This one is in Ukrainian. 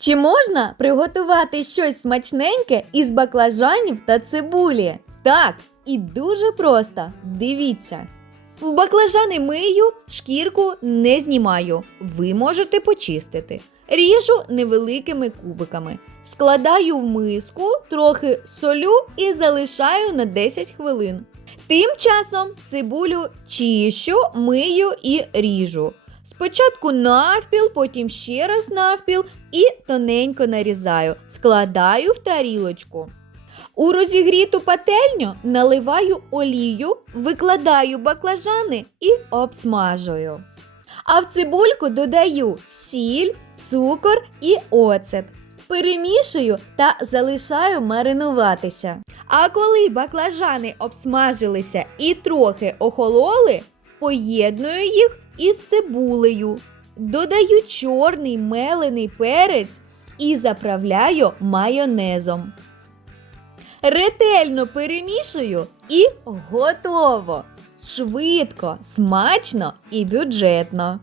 Чи можна приготувати щось смачненьке із баклажанів та цибулі? Так, і дуже просто. Дивіться. Баклажани мию, шкірку не знімаю. Ви можете почистити. Ріжу невеликими кубиками. Складаю в миску, трохи солю і залишаю на 10 хвилин. Тим часом цибулю чищу, мию і ріжу. Спочатку навпіл, потім ще раз навпіл і тоненько нарізаю. Складаю в тарілочку. У розігріту пательню наливаю олію, викладаю баклажани і обсмажую. А в цибульку додаю сіль, цукор і оцет. Перемішую та залишаю маринуватися. А коли баклажани обсмажилися і трохи охололи, поєдную їх із цибулею. Додаю чорний мелений перець і заправляю майонезом. Ретельно перемішую і готово. Швидко, смачно і бюджетно.